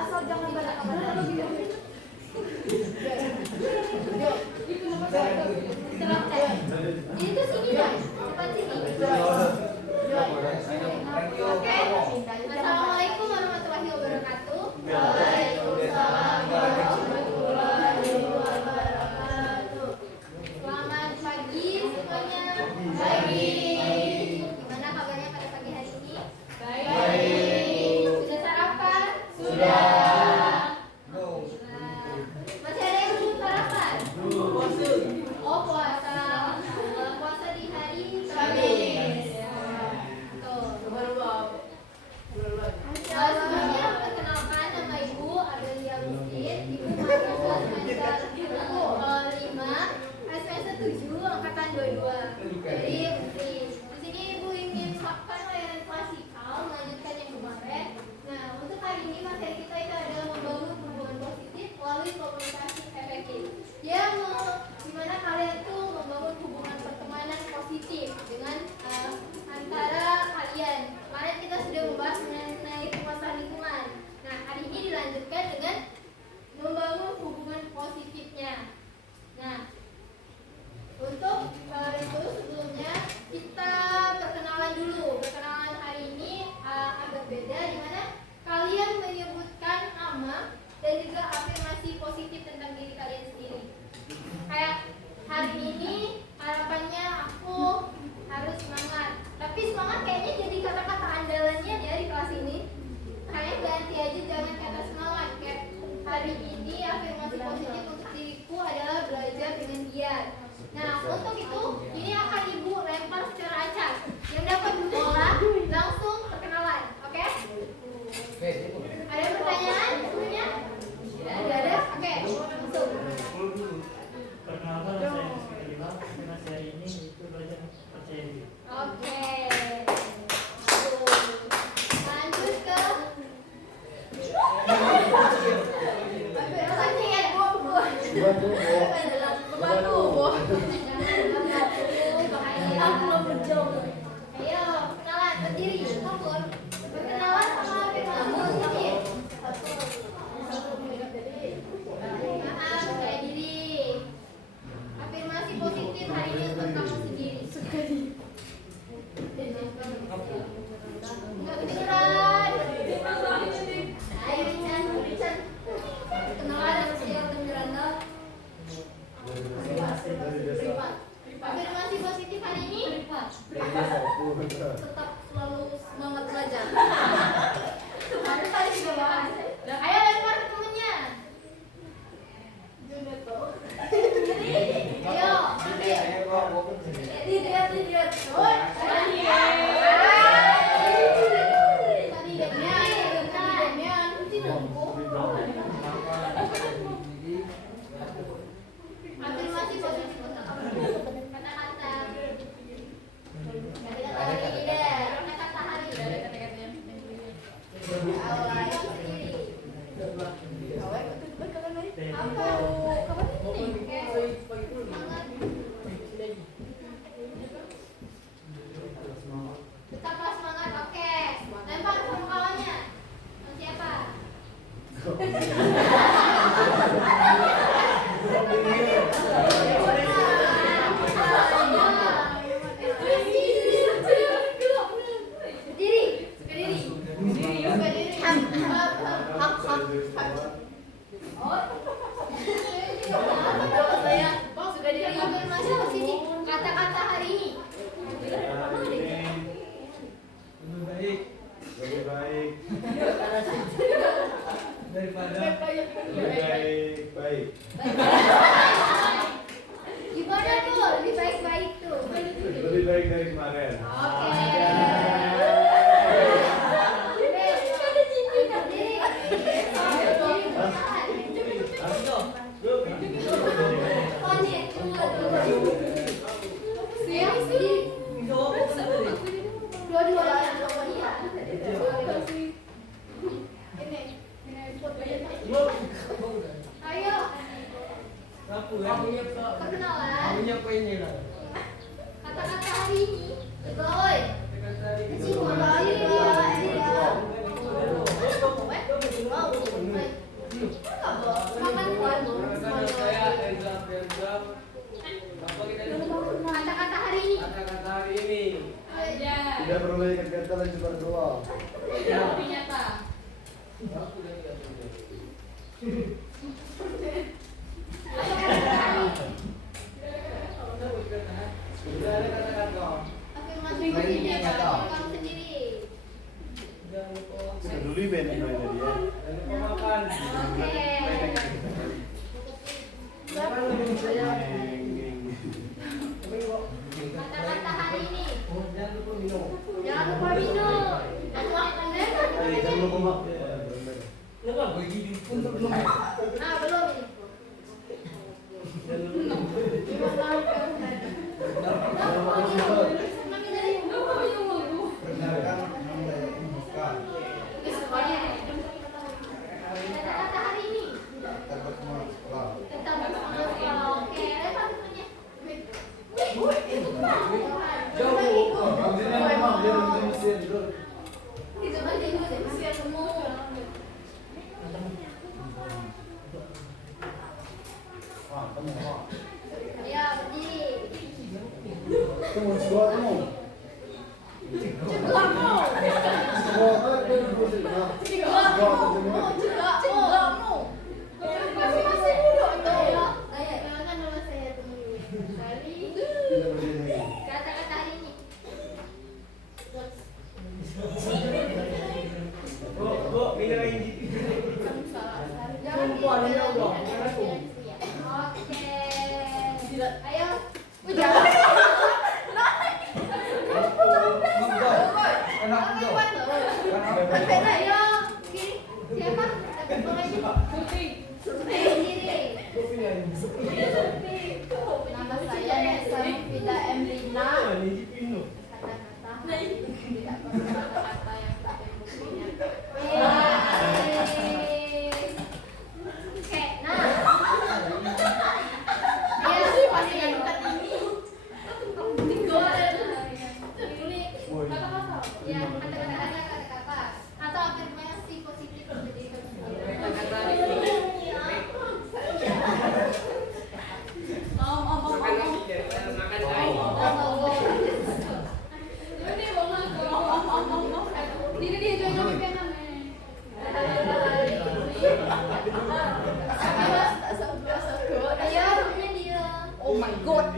Asal jangan banyak kamar. Ini tuh sini dong, depan sini. Oke. Assalamualaikum warahmatullahi wabarakatuh. Waalaikumsalam warahmatullahi wabarakatuh. Selamat pagi semuanya. Pagi. Gimana kabarnya pada pagi hari ini? Baik. Sudah sarapan? Sudah. Masih ada yang belum sarapan? Oh, puasa. Puasa di hari Kamis. Sebelumnya perkenalkan, nama Ibu Adelia Rustin, Ibu mahasiswa semester 5, semester 7, angkatan 22. Jadi di sini Ibu ingin melakukan layanan klasikal, melanjutkan yang kemarin. Nah, untuk hari ini materi kita itu adalah membangun hubungan positif melalui komunikasi efektif. Ya, gimana kalian tuh membangun hubungan pertemanan positif dengan antara kalian. Kemarin kita sudah membahas mengenai penguasaan lingkungan. Nah, hari ini dilanjutkan dengan membangun hubungan positifnya. Nah, untuk itu sebelumnya kita perkenalan dulu. Perkenalan hari ini agak beda, di mana kalian menyebutkan nama dan juga afirmasi positif tentang diri kalian sendiri. Kayak hari ini harapannya aku harus semangat. Tapi semangat kayaknya jadi kata-kata andalannya ya di kelas ini. Kayaknya ganti aja, jangan kata semangat. Kayak hari ini afirmasi positif untuk diriku adalah belajar dengan giat. Nah, untuk itu ini akan Ibu lempar secara acak. Yang dapat bola langsung perkenalan, oke? Ada pertanyaan sebelumnya? Tidak ada? Oke, langsung. Perkenalkan, saya Rizky Kelima. Tema saya ini itu belajar percaya diri. Oke. Lanjut ke ayo, kenalan, berdiri, fokus. Perkenalan sama afirmasi positif. Maaf, saya diri. Afirmasi positif hari ini untuk kamu sendiri. Enggak kedengeran. Ayo, Richard. Kenalan sama saya Miranda. Afirmasi positif hari ini tetap selalu semangat belajar. Kemarin tadi juga bahas. Ayo lempar ke temennya. Ayo, lihat. Afirmasi positif untuk kamu. Kata-kata hari. Awalnya sendiri. Apa? Kapan ini? Semangat. Tetaplah semangat, oke. Lempar sama kawannya. Siapa? Afirmasi positif. Kata-kata hari ini. Lebih baik daripada baik. Gimana tuh? Lebih baik tuh. Lebih baik dari kemarin. Oke. Ayo. Perkenalan. Kata-kata hari ini. Boy. Kita lagi berdua. Tapi nyata. Afirmasi positif kamu sendiri. Dulu band dia. Oke. Kata-kata hari ini. Jangan lupa minum. Aku akan Jangan lupa makan. belum ini. Kata-kata hari ini. Tetap bersama sekolah. Oke, lepas semuanya. Itu aja dulu siap semua. Ya, berdiri. Tunggu dua kamu. Kata-kata hari ini. Oke. Ayo. Ayo. Siapa? Nama saya Nesa Vida Emrina. Kata-kata tidak perlu kata-kata yang tak ada buktinya. Oke, nah. Iya, pasti yang dekat ini. Ya, kata-kata atau afirmasi positif untuk diri sendiri. Oh my god.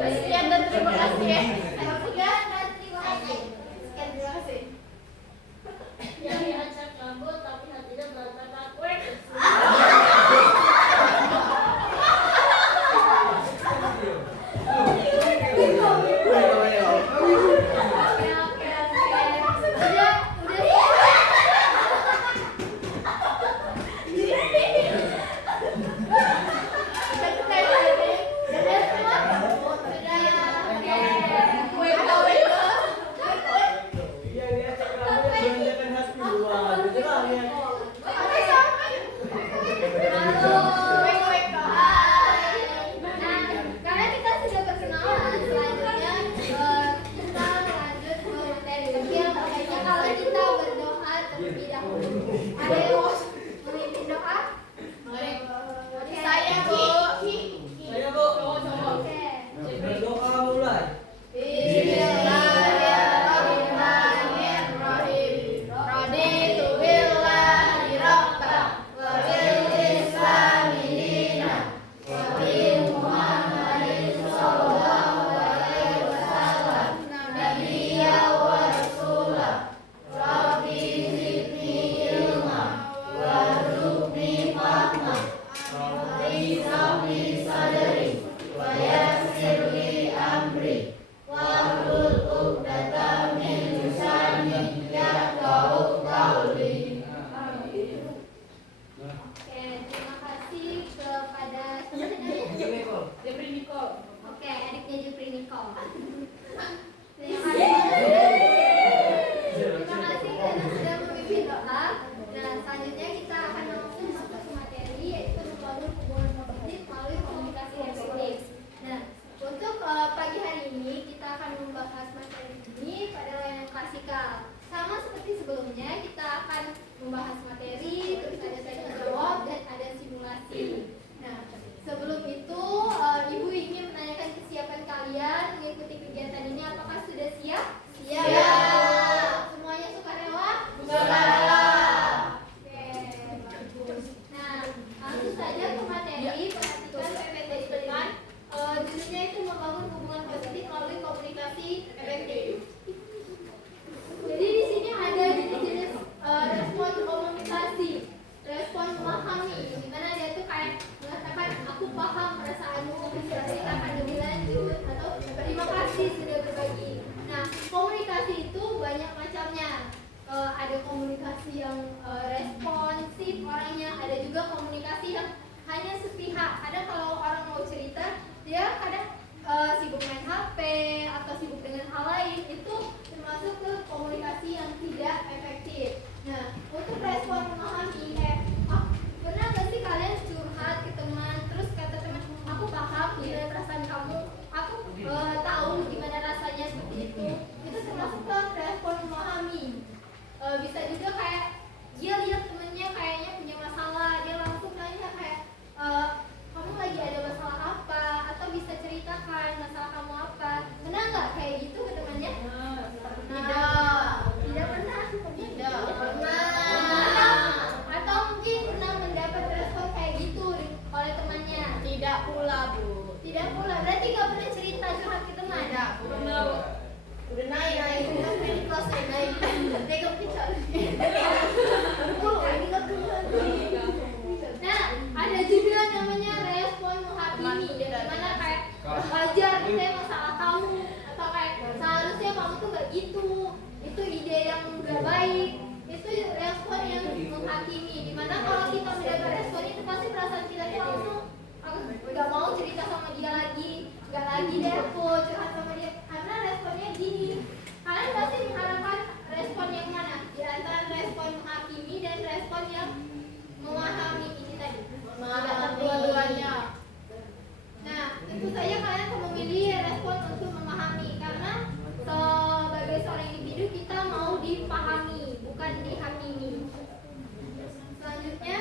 Sekian dan terima kasih. Nicole. Oke, adiknya Jupri Nicole. Terima kasih karena sudah memimpin doa. Nah, selanjutnya kita akan langsung masuk ke materi, yaitu membangun hubungan positif melalui komunikasi efektif. Nah, untuk pagi hari ini kita akan membahas materi ini pada layanan klasikal. Sama seperti sebelumnya, kita akan membahas materi, terus ada tanya jawab dan ada simulasi. Nah, sebelum itu, Ibu ingin menanyakan kesiapan kalian mengikuti kegiatan ini. Apakah sudah siap? Siap. Semuanya sukarela? Sukarela. Oke, bagus. Nah, langsung saja ke materi. Perhatikan PPT di depan. Judulnya itu membangun hubungan positif melalui komunikasi efektif. Jadi di sini ada jenis-jenis respon komunikasi, respon memahami, di mana dia tuh kayak mengatakan aku paham perasaanmu, bisa ceritakan lebih lanjut, atau terima kasih sudah berbagi. Nah, komunikasi itu banyak macamnya. Ada komunikasi yang responsif orangnya, ada juga komunikasi yang hanya sepihak. Kadang kalau orang mau cerita, dia kadang sibuk main HP atau sibuk dengan hal lain, itu termasuk ke komunikasi yang tidak efektif. Nah, untuk respon memahami, pernah nggak sih kalian curhat ke teman, terus kata teman, aku paham gimana perasaan kamu, aku tahu gimana rasanya seperti itu termasuk ke respon memahami. Bisa juga kayak dia lihat temennya kayaknya punya masalah, dia langsung tanya kayak kamu lagi ada masalah apa, atau bisa ceritakan masalah kamu apa. Pernah nggak kayak gitu ke temannya? Tidak pernah. Atau mungkin pernah mendapat respon kayak gitu oleh temannya? Tidak pula, Bu. Tidak pula. Berarti nggak pernah cerita curhat ke teman? Tidak pernah. Udah naik. Udah di kelas naik. Naik ke Nah, ada juga namanya respon menghakimi, dimana kayak wajar saya masalah kamu, atau kayak seharusnya kamu tuh gak gitu, itu ide yang gak baik. Itu respon yang menghakimi, dimana kalau kita mendapat respon itu pasti perasaan kita tuh langsung gak mau cerita sama dia lagi, gak lagi deh aku curhat sama dia, karena responnya gini. Kalian pasti mengharapkan respon yang mana? Di antara respon menghakimi dan respon yang memahami ini tadi. Memahami dua-duanya. Nah, tentu saja kalian akan memilih respon untuk memahami, karena sebagai seorang individu kita mau dipahami, bukan dihakimi. Selanjutnya,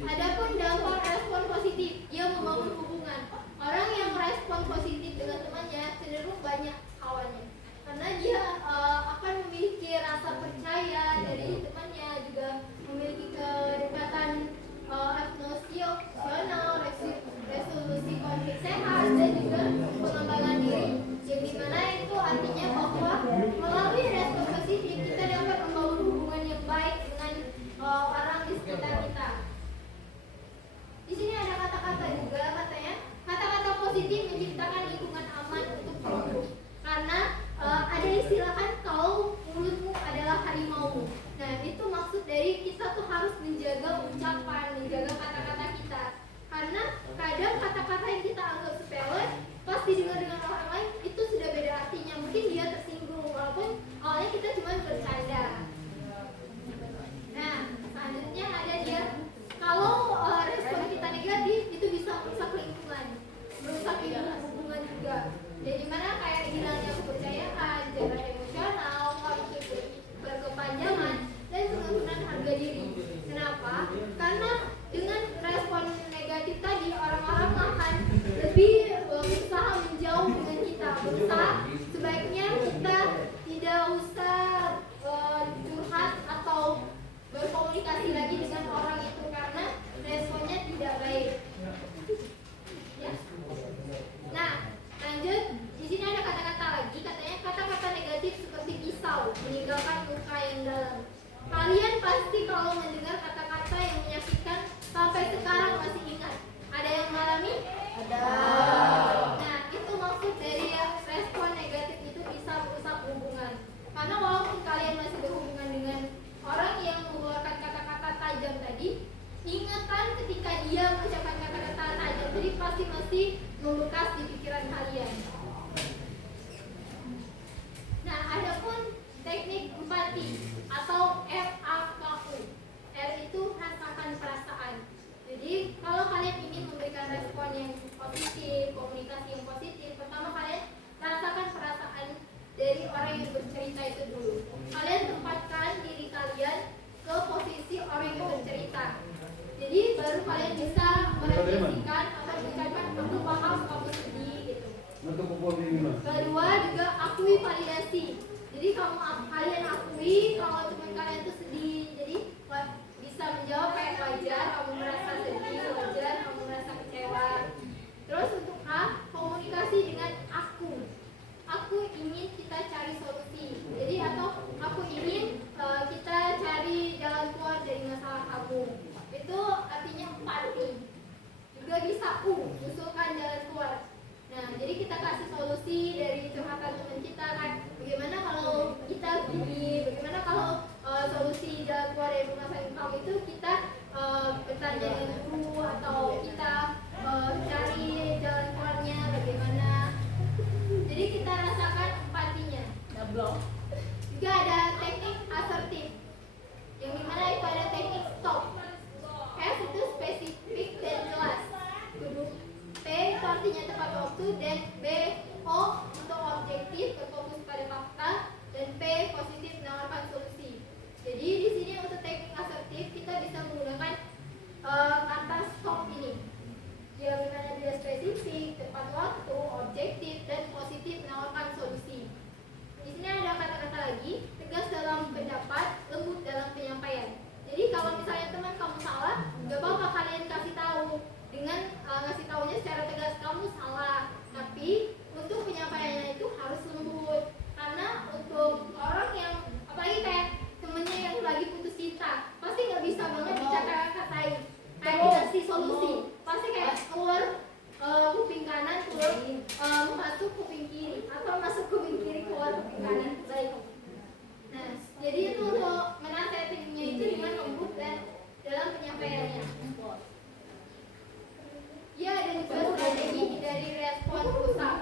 adapun dampak respon positif, dia membangun hubungan. Orang yang respon positif dengan temannya cenderung banyak kawannya, karena dia akan memiliki rasa percaya dari temannya, juga memiliki kedekatan emosional, resolusi konflik sehat, dan juga pengembangan diri. Yang dimana itu artinya bahwa melalui respon positif kita dapat membangun hubungan yang baik dengan orang di sekitar kita. Di sini ada kata-kata juga, katanya kata-kata positif menciptakan lingkungan aman untuk tumbuh. Karena ada istilah kan, kalau mulutmu adalah harimaumu. Nah, itu maksud dari kita tuh harus menjaga ucapan, menjaga kata-kata kita. Karena kadang kata-kata yang kita anggap sepele, pas didengar dengan orang lain, itu sudah beda artinya. Mungkin dia tersinggung, walaupun awalnya kita cuma bercanda. Nah, selanjutnya ada dia, kalau respon kita negatif, itu bisa merusak lingkungan. Merusak lingkungan. jadi pasti masih membekas di pikiran kalian. Nah, adapun teknik empati atau RAKU. R itu rasakan perasaan. Jadi kalau kalian ingin memberikan respon yang positif, komunikasi yang positif, pertama kalian rasakan perasaan dari orang yang bercerita itu dulu. Kalian tempatkan diri kalian ke posisi orang yang bercerita. Jadi baru kalian bisa merefleksikan atau mengucapkan aku paham kamu sedih gitu. Untuk pukul 5. Kedua juga akui validasi. Jadi kalian akui kalau teman kalian itu sedih. Jadi bisa menjawab kayak wajar kamu merasa sedih, wajar kamu merasa kecewa. Terus untuk A, komunikasi dengan aku. Aku ingin kita cari solusi. Jadi atau aku ingin kita cari jalan keluar dari masalah kamu. Itu artinya empati. Juga bisa U, usulkan jalan keluar. Nah, jadi kita kasih solusi dari curhatan teman kita kan. Bagaimana kalau kita gini? Bagaimana kalau solusi jalan keluar dari permasalahan kamu itu kita bertanya dengan guru atau kita cari jalan keluarnya bagaimana? Jadi kita rasakan empatinya. Juga ada teknik asertif. Yang dimana itu ada teknik stop. S itu spesifik dan jelas. Huruf P itu artinya tepat waktu dan B O untuk objektif berfokus pada fakta dan P positif menawarkan solusi. Jadi di sini untuk teknik asertif kita bisa menggunakan kata stop ini. Yang dimana dia spesifik, tepat waktu, objektif dan positif menawarkan solusi. Di sini ada kata-kata lagi, tegas dalam pendapat, lembut dalam penyampaian. Jadi kalau misalnya teman kamu salah, gak apa-apa kalian kasih tahu dengan ngasih tahunya secara tegas kamu salah. Tapi untuk penyampaiannya itu harus lembut. Karena untuk orang yang apalagi kayak temennya yang lagi putus cinta, pasti nggak bisa banget dikata-katain. Kayak dikasih solusi, pasti kayak keluar kuping kanan, keluar masuk kuping kiri, atau masuk kuping kiri keluar kuping kanan. Baik. Nah, jadi itu untuk menasehatinya itu dengan lembut dan dalam penyampaiannya. Ya, dan juga strategi dari respon rusak.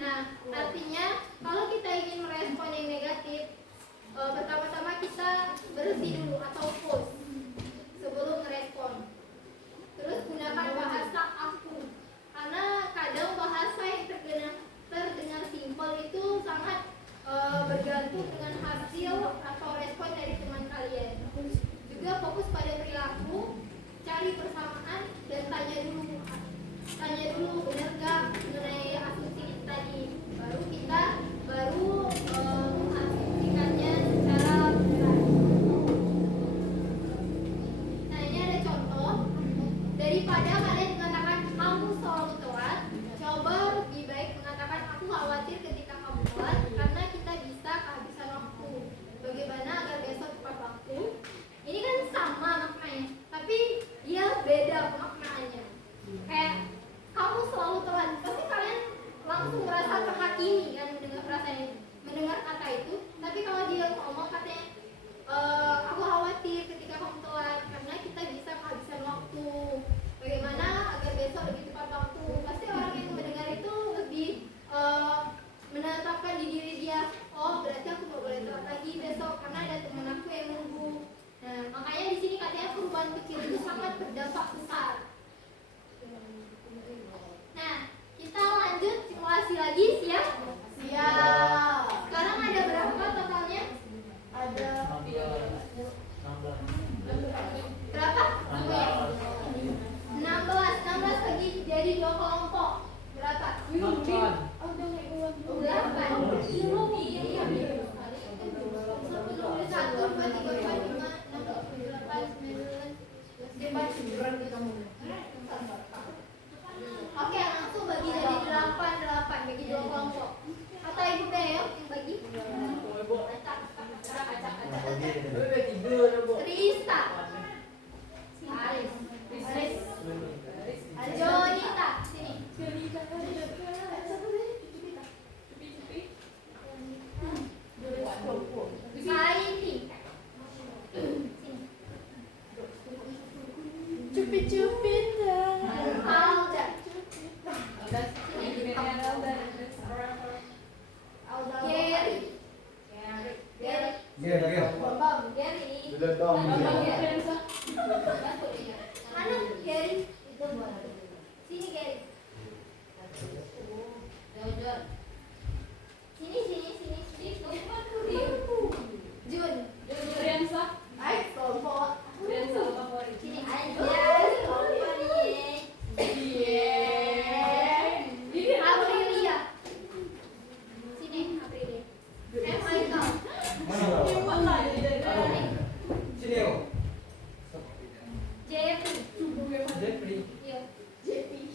Nah, artinya kalau kita ingin merespon yang negatif, pertama-tama kita berhenti dulu atau pause sebelum merespon. Terus gunakan bahasa aku, karena kadang bahasa yang terdengar simpel itu sangat bergantung dengan hasil atau respon dari teman kalian. Juga fokus pada perilaku, cari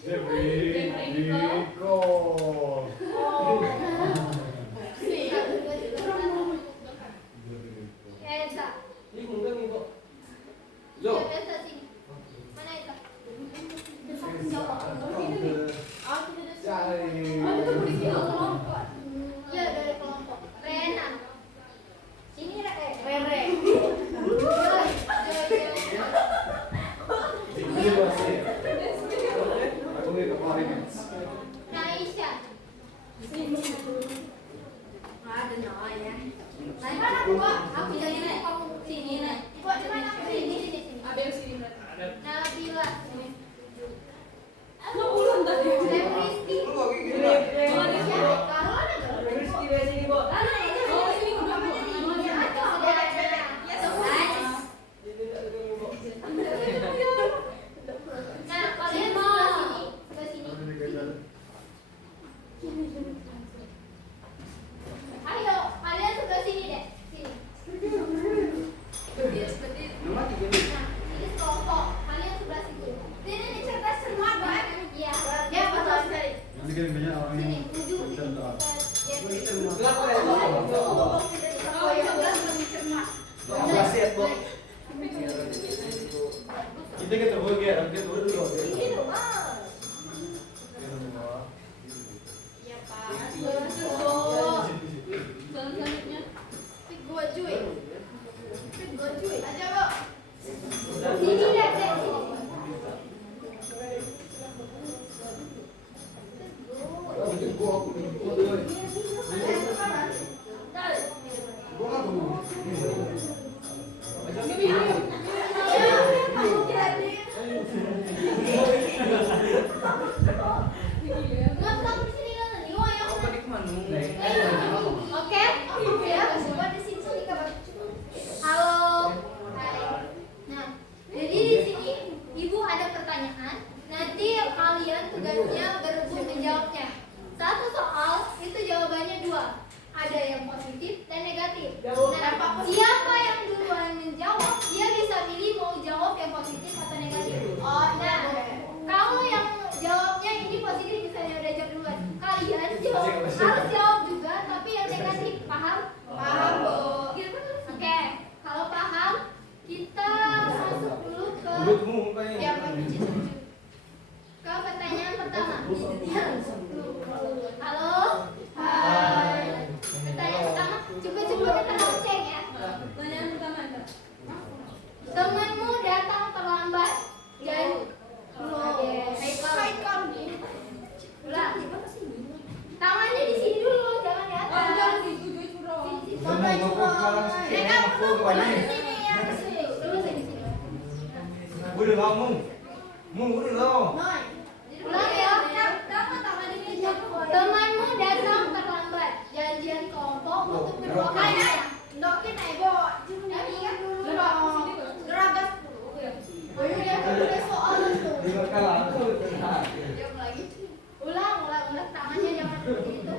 Riko. Elsa. Zo. Elsa sini. Mana Elsa? Iya dari kelompok. Rena. Sini Rere. Aku nih kemarin. Naisha. Ada no ya. Mana aku jadi kamu sini nah. Kok di mana sini sini. Abel sini. Nabila. Apa bulan tadi? Rizky. Nah, kalian sebelah sini. Ayo, kalian sebelah sini deh. Sini. Nah, ini kelompok. Kalian sebelah situ. Sini nih cerdas semua, Bang. Iya. Ya, betul sekali. Nanti kan banyak orang Sini, yang ujung sini. Kita ketemu dia, kita dulu. Ini loh, Bang. Iya, Pak. Selanjutnya. Gua cuy. Aja, Bu. Sini deh, Dek. Ngomong di sini kan, ini yang oke, ya, buat di sini kabar. Halo, hai. Nah, jadi di sini ibu ada pertanyaan. Nanti kalian tugasnya berebut menjawabnya. Satu soal itu jawabannya dua. Ada yang positif dan negatif. Nah, siapa yang duluan menjawab, dia bisa pilih mau jawab yang positif atau negatif. Oh, nah, kalau yang jawabnya ini positif misalnya udah jawab duluan. Kalian harus jawab juga, tapi yang negatif. Paham? Paham, Bu. Oke, kalau paham, kita masuk dulu ke Yang menuju. ke pertanyaan pertama. Halo? Hai. Pertanyaan pertama, coba kita lonceng ya. Pertanyaan pertama ada. Temanmu datang terlambat dan Haikal. ulang. Tangannya di sini dulu, jangan di atas. Jangan di situ, Bro. Sampai Mereka belum di sini ya, di sini. Terus di sini. Udah ngomong. Udah lo. Ulang ya. Temanmu datang terlambat. Janjian kelompok untuk kedua kalinya. Ndokin aja, Bu. Cuma ingat dulu dong. Geragas. Udah soal itu. Ulang. Tangannya jangan seperti itu.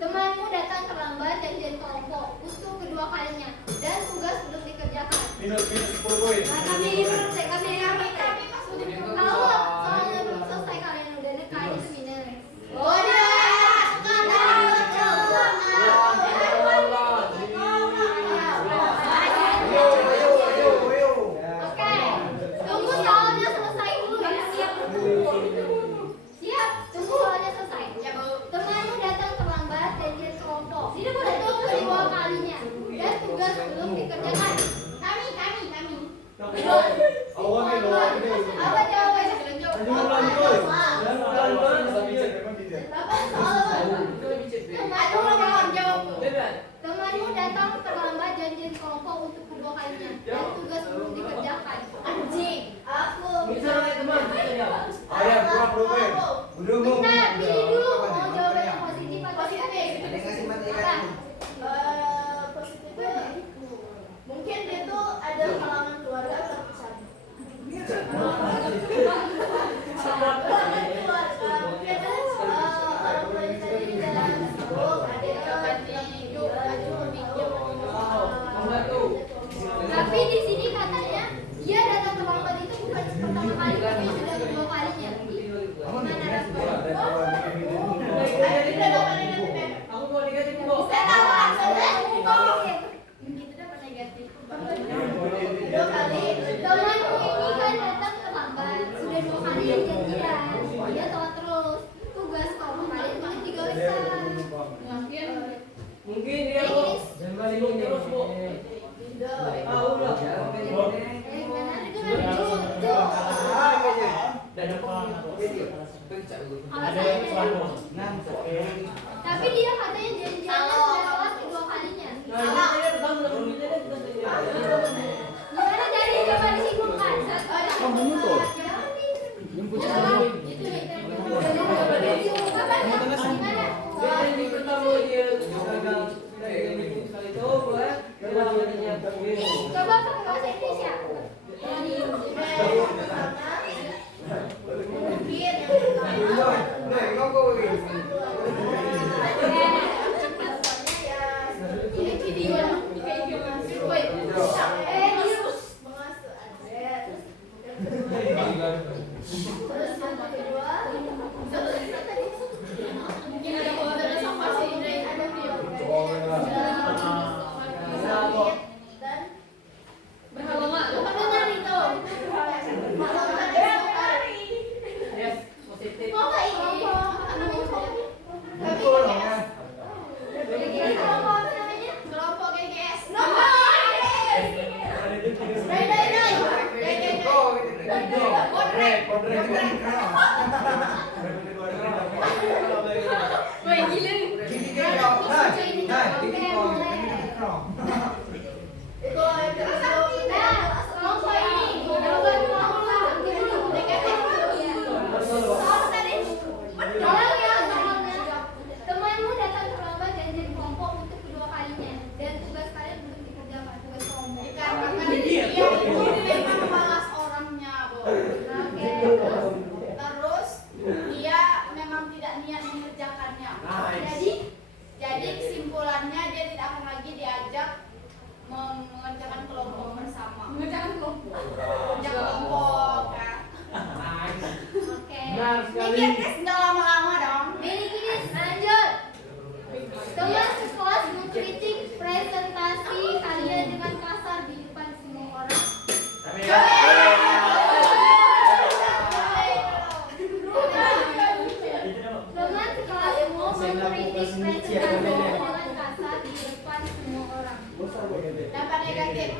Temanmu datang terlambat janjian kelompok untuk kedua kalinya dan tugas belum dikerjakan. Kami maksudnya kalau soalnya belum selesai kalian udah dekat itu minus. Oh, dia. Oke, tunggu soalnya selesai dulu ya. Siap, tunggu soalnya selesai. Temanmu datang terlambat janjian kelompok untuk kedua kalinya dan tugas belum dikerjakan. Kami. Apa jawabannya? Temanmu datang terlambat janjian kelompok untuk kedua kalinya dan tugas belum dikerjakan. Anjing. Aku. Bentar, pilih dulu mau jawabannya positif atau negatif. Apa? Positifnya mungkin dia tuh ada halangan keluarga terpisah. Halangan keluarga mungkin dia telat terus. Tugas kamu kalian bikin 3 website. Mungkin dia kok sibuk terus bu. Ah udah. Gimana? Lucu. Dan apa? Ada yang selalu. Tapi dia katanya janjiannya sudah telat kedua kalinya. Nah, dia tetap Gimana jadi coba disimpulkan? Kamu tuh. Gimana? Di pertama dia gagal sekali itu boleh Coba pakai bahasa Indonesia. Nih, ngomong ini. Temanmu datang terlambat dan jadi kelompok untuk kedua kalinya, dan tugas kalian belum dikerjakan, tugas kelompok. Dia memang malas orangnya, Bu. Oke. Terus dia memang tidak niat mengerjakannya. Jadi kesimpulannya dia tidak akan lagi diajak mengerjakan kelompok bersama. Mengerjakan kelompok kan. Oke. Mikir tes nggak lama-lama dong. Gini, lanjut. Teman sekelas mengkritik presentasi kalian dengan kasar di depan semua orang. Teman sekelasmu mengkritik presentasi dengan kasar di depan semua orang. Dampak negatif,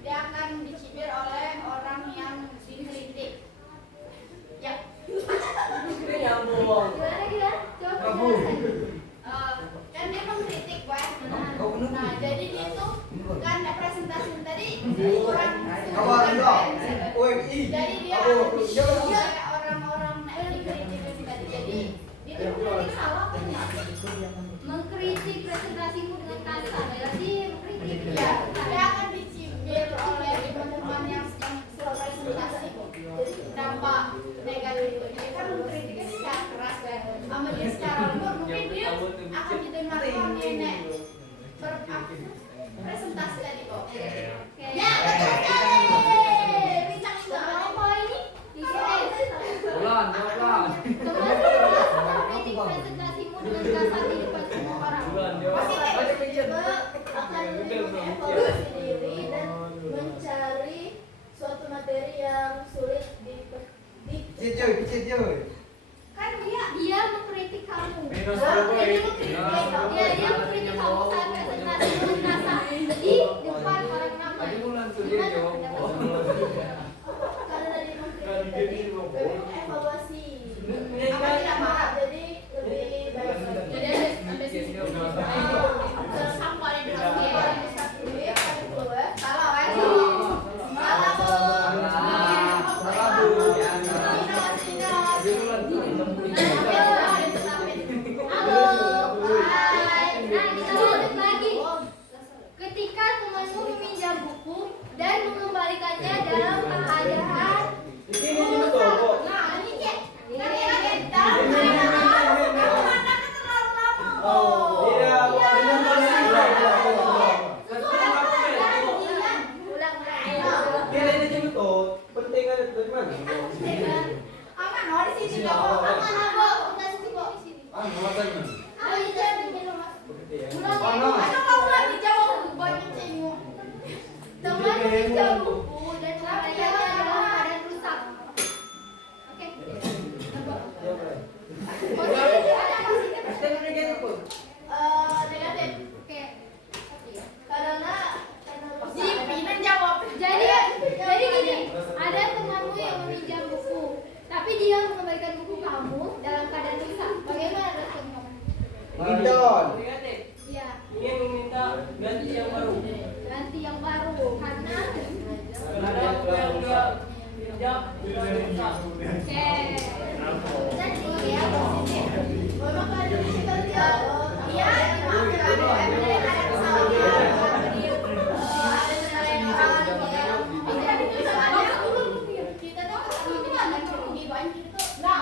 dia akan dicibir oleh orang yang dikritik. Ya. nyambung. Gimana? Coba Kamu. penjelasan. Kan dia mengkritik, Wes. Kau kenapa? Nah, jadi dia tuh kan presentasi tadi kurang Kawan dong. Jadi dia akan dicibir oleh orang-orang yang dikritik itu tadi. Jadi dia tuh mengkritik salah kan ya? Mengkritik presentasimu dengan kasar, berarti mengkritik Ya, dia akan dicibir oleh teman-teman yang sedang presentasi. Dampak negatif itu. Jadi kan mengkritiknya secara keras ya. Sama dia secara lembut mungkin dia akan didengarkan nenek presentasi tadi kok. Oke. Ya, betul sekali. Bincang itu. Apa ini? Pelan. Teman sekelas mengkritik presentasimu dengan kasar di depan semua orang. Akan mengevaluasi diri dan mencari suatu materi yang sulit kan dia mengkritik kamu. Minus Dia berapa ini? mengkritik kamu saat presentasi dengan kasar di depan orang ramai. karena dia mengkritik tadi evaluasi apa tidak marah jadi lebih baik lagi. Jadi ada sisi sampah yang salah Nah, kita lanjut lagi. Ketika temanmu meminjam buku dan mengembalikannya dalam keadaan rusak. nah ini cek dalam keadaan terlalu lama. Oh iya aman no di sini dong. Aman, Abo. Udah sini, Bo. Di sini. Ayo, jangan minum, Mas. Ulang ya. Aduh kamu lagi jauh banyak cengok. Teman meminjam buku dan mengembalikannya dalam keadaan rusak. Oke. mengembalikan buku kamu dalam keadaan rusak. Bagaimana respon kamu? Gideon. Negatif. Iya, Ingin meminta ganti yang baru. ganti yang baru karena Karena aku yang udah pinjam udah rusak. oke. Jadi ya positif. Memang kalau ada di situ dia, iya, dimaafkan ada kesalahan, kita tuh meminta ganti rugi banyak itu. Nah,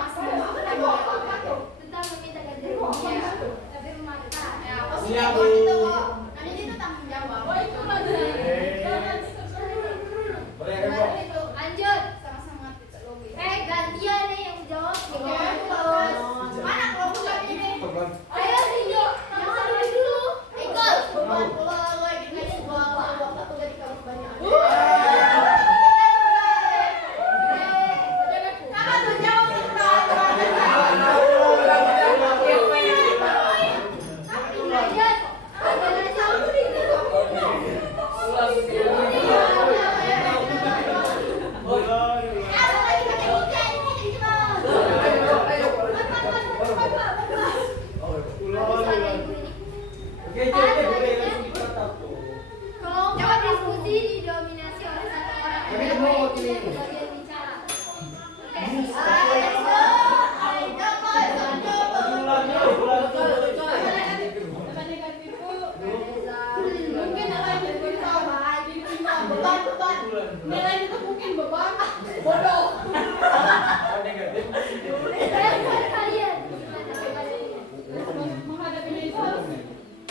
Tentang meminta ganti rugi ya, tapi memaafkan. ya positif banget itu kok. Nanti itu tanggung jawab. Oh itu Boleh itu Lanjut. sama-sama kita lobby. Gantian nih yang jawab. Oke, mana kelompok ini? Ayo Rinjo, yang satu dulu. Ikut. Beban pulau lagi guys, bawa satu dari kamu banyak. Kakak tuh jauh Lanjut. Ada lanjut. Kelompok diskusi didominasi oleh satu orang. Ada bagian bicara. mungkin nilainya beban. Nilainya itu mungkin beban. Bodoh. Respon kalian. Menghadapinya itu harus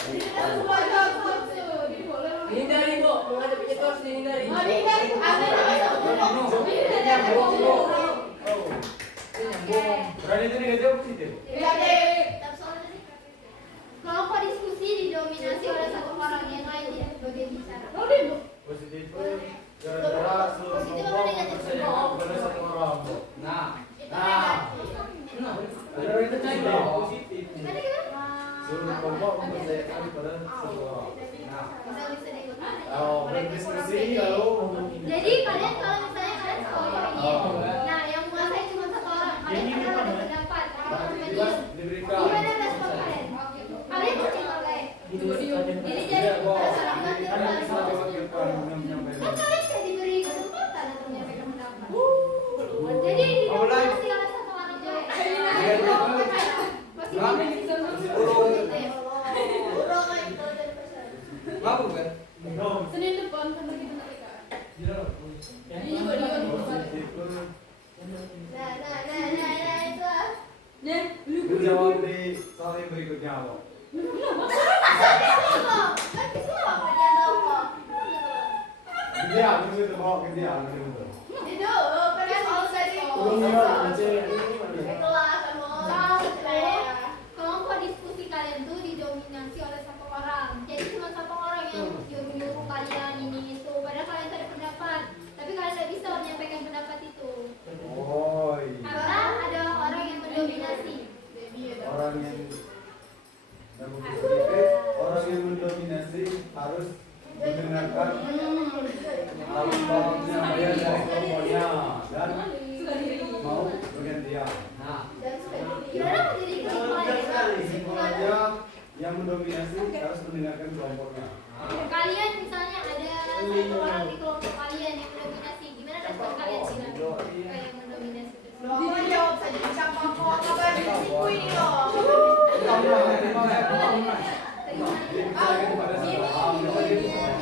kita semua harus boleh. Hindari bu, menghadapinya itu harus dihindari. Oh, dihindari. Ada yang masuk dulu. Berani itu negatif apa positif? Kelompok diskusi didominasi oleh satu orang yang lain tidak bagian bicara. Positif gara-gara seluruh kelompok mempercayai kepada satu orang. Nah, Benar itu positif. Gimana gimana? Seluruh kelompok mempercayakan kepada satu orang. Bisa diikuti. Oh, berdiskusi lalu Jadi kalian kalau misalnya kalian sekelompok ini, nah yang menguasai cuma satu orang, kalian kadang ada pendapat, bebas diberikan. gimana respon kalian? Kalian percaya kalian? Jadi pada saat mengambil Ada yang bisa pendapat, diwakilkan dengan menyampaikan. kan kalian tidak diberi kesempatan untuk menyampaikan pendapat. Jadi didominasi oleh satu orang ngaku kan? Senin depan kan lagi bentar Kak. Yang Ini juga dia Positif pun Nah itu lah. menjawab di soal yang berikutnya apa? Dia harus itu bawa ke dia gitu. Itu kan soal tadi. Kelas sama Kelompok diskusi kalian tuh didominasi oleh satu orang. Jadi cuma satu orang yang nyuruh kalian ini itu. Padahal kalian ada pendapat, tapi kalian tidak bisa menyampaikan pendapat itu. Oh, iya. Karena ada orang yang mendominasi. Orang yang mendominasi harus mendengarkan apa-apa yang dari kelompoknya dan mau bergantian. Nah, Gimana mau jadi kelompok? Kesimpulannya yang mendominasi harus mendengarkan kelompoknya. Kalian misalnya ada satu orang di kelompok kalian yang mendominasi, gimana respon kalian sih kayak yang mendominasi tersebut? Dia jawab saja siapa kok kabar diskusiku ini loh.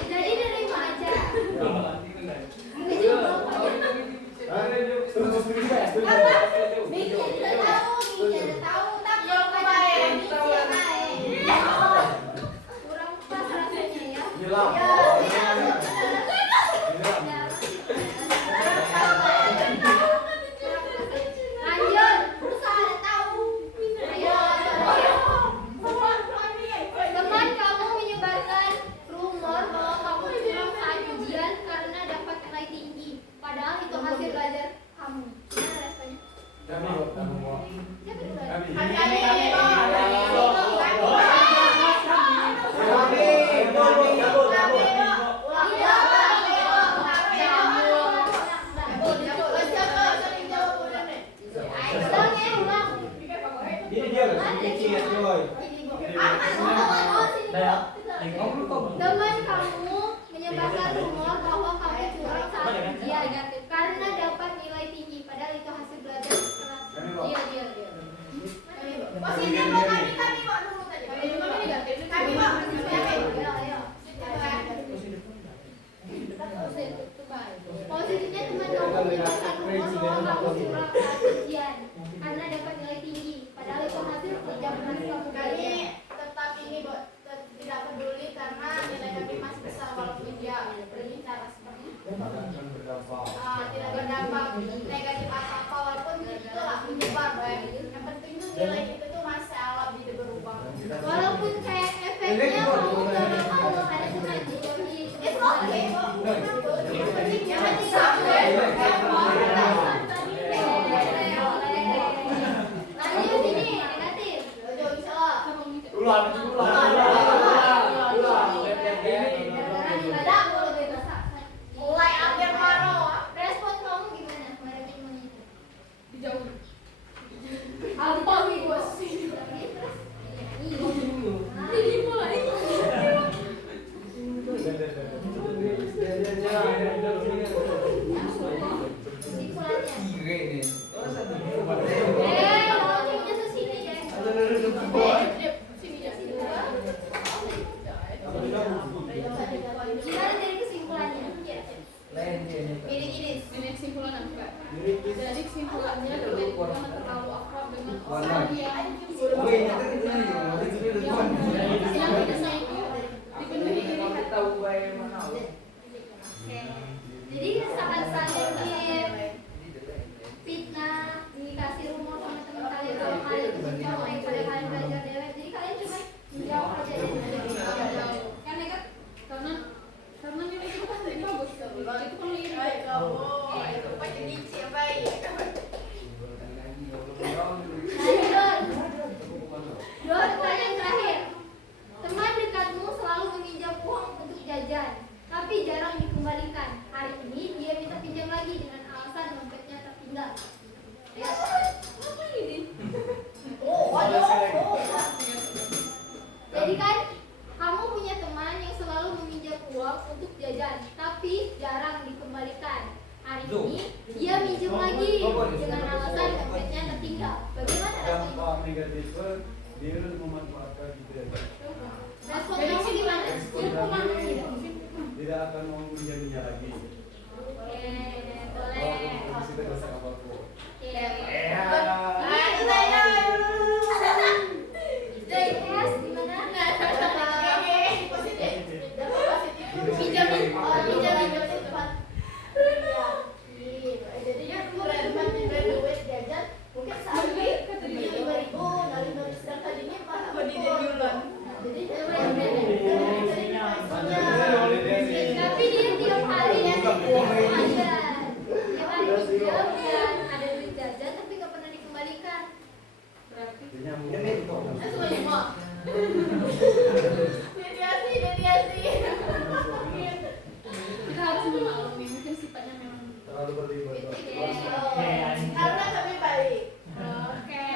Jadi nerima aja. Miki tidak tahu tak kalau kemarin Kurang pas rasanya ya. Lanjut. perusahaan tahu. Teman kamu menyebarkan rumor bahwa boy. Nah ya, Teman kamu menyebarkan rumor bahwa kamu curang saat ujian karena dapat nilai tinggi, padahal itu hasil belajar keras. Dia. Positif kok kami kok dulu tadi. Kami kok Ayo. Positifnya teman kamu menyebarkan rumor bahwa kamu curang saat ujian karena dapat nilai tinggi, padahal itu hasil kerja keras kamu kami belajar. tetap ini tidak peduli karena nilai kami masih besar walaupun dia berbicara seperti itu. Tidak berdampak negatif apa-apa walaupun itulah menyebar baik. Yang penting tuh nilai itu tuh masih alam tidak berubah. Walaupun kayak efeknya kamu coba kalau ada teman di It's okay kok. Yang penting jangan sampai lanjut ini negatif. jauh salah. Ulang. Mulai akhir Maro. Respon kamu gimana menghadapi teman itu? Dijauh. Apa nih bos? Kesimpulannya. Mau ceweknya kesini deh. Gimana dari kesimpulannya? Ini kesimpulan apa? Jadi kesimpulannya jangan terlalu akrab dengan orang yang dipenuhi iri hati. Jadi saat fitnah, dikasih rumor sama teman kalian kalau kalian itu cowok pada kalian belajar dewek. Jadi kalian cuma menjawab aja dan Kan nekat karena nilai itu kan jadi bagus. Itu kan iri. Itu pasti dicip baik. Dua pertanyaan terakhir. Teman dekatmu selalu meminjam uang untuk jajan, tapi jarang dikembalikan. Hari ini dia minta pinjam lagi dengan alasan dompetnya tertinggal. Ya. Apa ini? Jadi kan kamu punya teman yang selalu meminjam uang untuk jajan, tapi jarang dikembalikan. Hari ini dia minjem lagi dengan alasan dompetnya tertinggal. Bagaimana rasanya? Dampak negatifnya dia memanfaatkan gitu ya. Respon kamu gimana? Tidak akan mau menjadinya lagi. Oke, boleh. Masih terasa apapun. Oke. Itu saya. Dari S gimana? Jadinya brand duit jajan mungkin sehari 5.000 dari sedang tadinya pas Tapi dia tiap hari ya ada. Tiap hari pinjam dan ada duit jajan tapi nggak pernah dikembalikan. Berarti Dia nyambung. Mediasi. Kita harus memaklumi mungkin sifatnya memang Terlalu berlebihan. karena kami baik. Oke.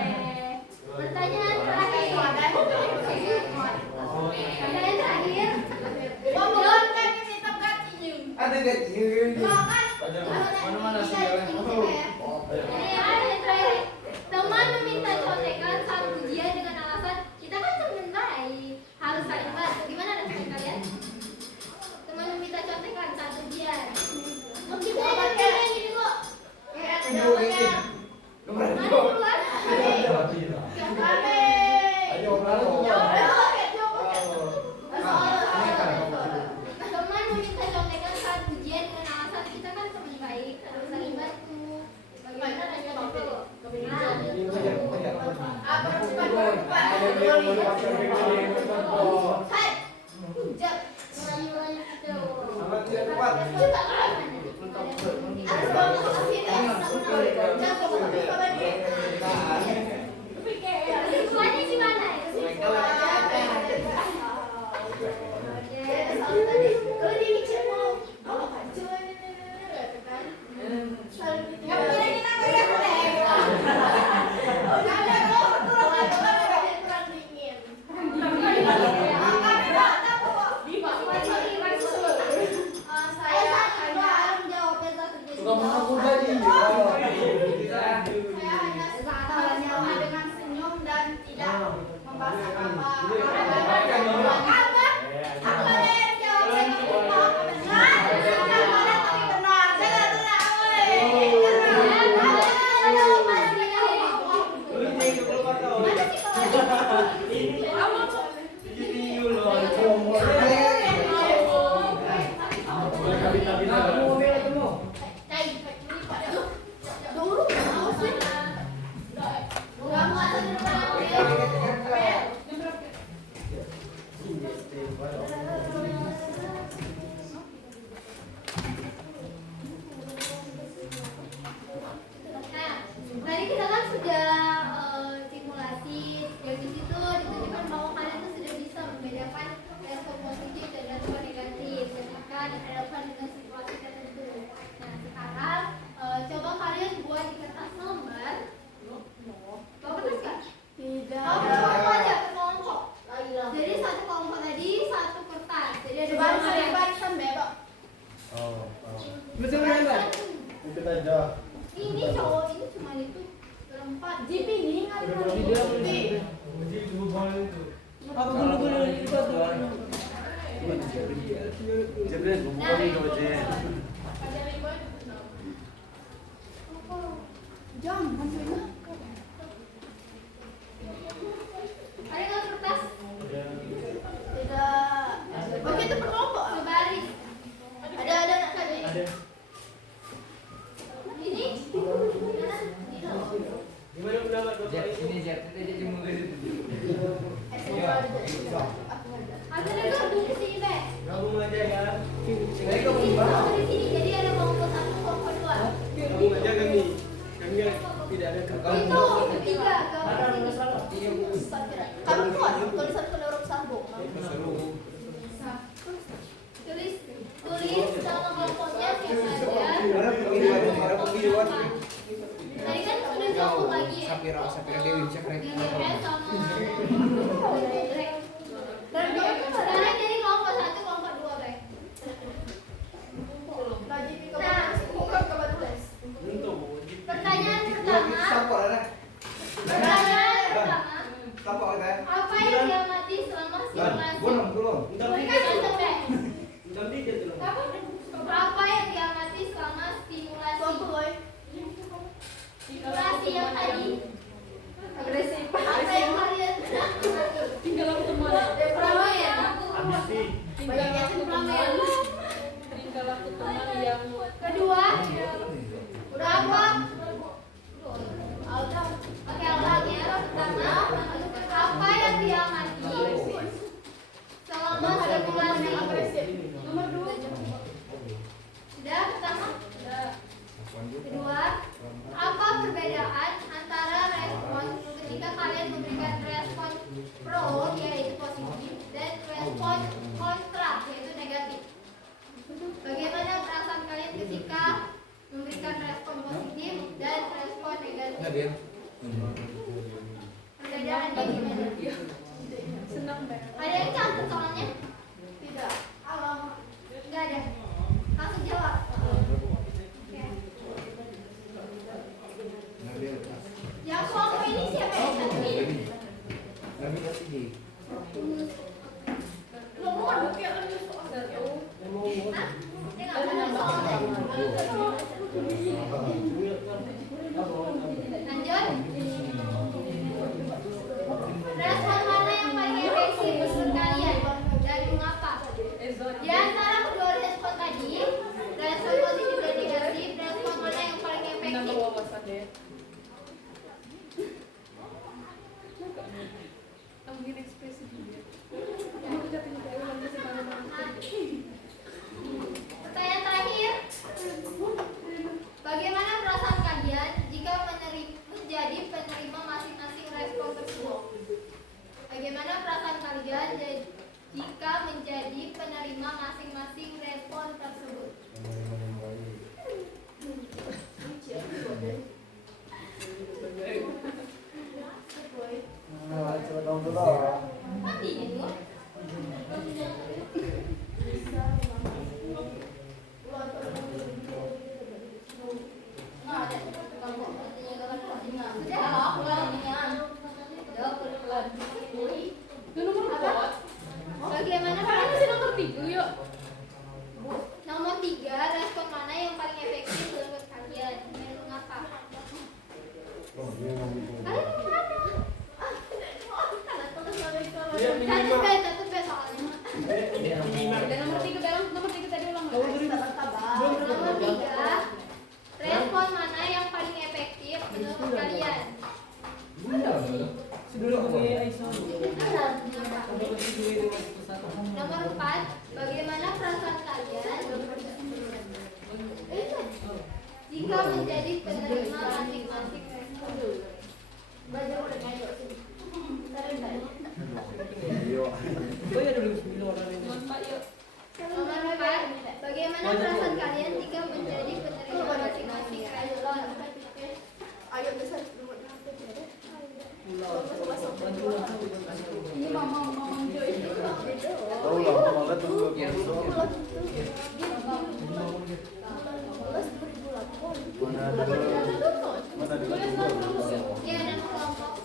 Pertanyaan terakhir. Pertanyaan terakhir. Ngomong kan kita ganti Ada gajian. Mana sih jalan? Pertanyaan terakhir. Teman meminta contekan saat ujian dengan alasan kita kan teman baik, harus saling bantu. Gimana respon kalian? Teman meminta contekan saat ujian. Mungkin saya kayak gini kok. Mana duluan? Teman meminta contekan saat ujian dengan alasan kita kan teman baik, harus saling bantu. Bagaimana respon kalian? Kesimpulannya gimana? Apa gulu-gulu di batu? Jebret bukan itu aja. Jam, hampir. Ada nggak kertas? Tidak. Oke, itu berkelompok. Berbaris. Ada anak tadi. Ada. Ini? Gimana pendapat Bapak Ibu? SMA ada. Aku ada gabung ke sini, Be. Gabung aja ya. Di sini, jadi ada kelompok 1, kelompok 2. Gabung aja kami. Kami tidak ada Itu ketiga, Ada gabung ke masalah. Kamu kuat tulisan penurut sambung. tulis nama kelompoknya siapa aja. Tadi kan sudah gabung lagi ya. Sapira Dewi Cakra. GGS sama sekarang jadi kelompok 1, kelompok 2, Be. Pertanyaan pertama. Apa yang diamati selama simulasi? Mereka catat, Be. Apa yang diamati selama simulasi? Simulasi yang tadi. Agresif. Apa yang kalian Tinggal aku teman. Pramaya. Ambisi. Banyaknya sih Pramaya. Tinggal aku teman yang Kedua. Udah apa? Oke, ulangnya. Pertama, apa yang diamati selama simulasi? nomor 2. Sudah pertama? Kedua, apa perbedaan antara respon ketika kalian memberikan respon pro yaitu positif dan respon kontra yaitu negatif? Bagaimana perasaan kalian ketika memberikan respon positif dan respon negatif? Perbedaannya gimana? Senang deh. Ada yang catat soalnya? Tidak. Alamak. Enggak ada. Langsung jawab. Oke. Yang kelompok ini siapa yang cantik? Ngomong ada kayak ada soal jauh. Hah? Dia nggak pernah soalnya. Lanjut. Respon mana yang paling efektif menurut kalian dan mengapa? Di antara kedua respon tadi, respon positif dan negatif, respon mana yang paling efektif? Ambil ekspresi dia. Pertanyaan terakhir, bagaimana perasaan kalian jika menjadi penerima masing-masing respon tersebut? Bagaimana perasaan kalian jika menjadi penerima masing-masing respon tersebut? Mati gitu. Nggak ada. Sudah, ulangnya. Bagaimana nomor 3 yuk. nomor 3, respon mana yang paling efektif menurut kalian dan mengapa? Kalian nomor mana? Catat be soalnya. Dan nomor 3 tadi ulang. Nomor 3, respon mana yang paling efektif menurut kalian? Sebelum kami Aisyah. Nomor 4, bagaimana perasaan kalian jika menjadi penerima masing-masing respon? Oh ya dulu sebelum orang ini. Nomor 4, bagaimana perasaan kalian jika menjadi penerima masing-masing respon? Ayo besar nomor 6. Ini mama Joy. Tahu lah, malah tunggu. Mana ada kelompok? Dia ada kelompok.